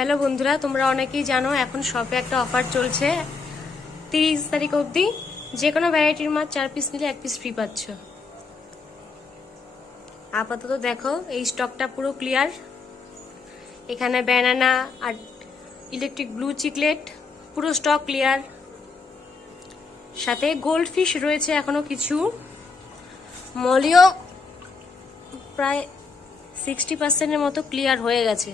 Hello বন্ধুরা, তোমরা অনেকেই জানো এখন শপে একটা অফার চলছে 30 তারিখ অবধি। যে কোনো ভ্যারাইটির মাছ 4 পিস নিলে 1 পিস ফ্রি পাচ্ছ। আপাতত দেখো এই স্টকটা পুরো ক্লিয়ার। এখানে ব্যানানা আর ইলেকট্রিক ব্লু চিকলেট পুরো স্টক ক্লিয়ার। সাথে গোল্ড ফিশ রয়েছে এখনো কিছু, মলিও প্রায় 60%-এর মতো ক্লিয়ার হয়ে গেছে।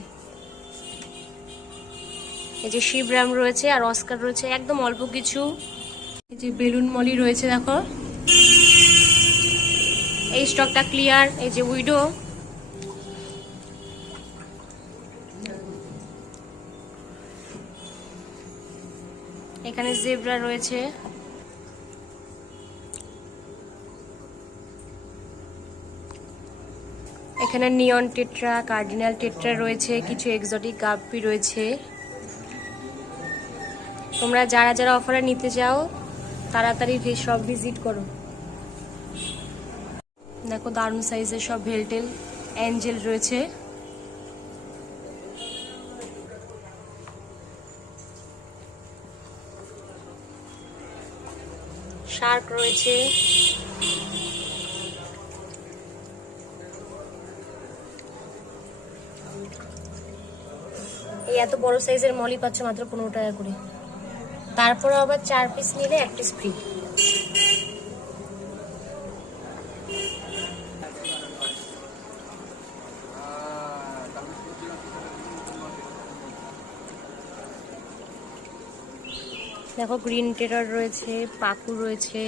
এই যে শিবরাম রয়েছে আর অস্কার রয়েছে একদম অল্প কিছু। এই যে বেলুন মলি রয়েছে দেখো, এই স্টকটা ক্লিয়ার। এই যে উইডো, এখানে জেব্রা রয়েছে, এখানে নিয়ন টেট্রা, কার্ডিনাল টেট্রা রয়েছে, কিছু এক্সোটিক গাপ্পি রয়েছে। তোমরা যারা যারা অফারে নিতে চাও তাড়াতাড়ি সব ভিজিট করো। দেখো দারুণ সাইজের সব ভেলটেল অ্যাঞ্জেল রয়েছে। শার্ক রয়েছে, এই এত বড় সাইজের মলি পাচ্ছ মাত্র 15 টাকা করে। তারপরে আবার 4 পিস নিলে 1 পিস ফ্রি। দেখো গ্রিন টেরার রয়েছে, পাকু রয়েছে।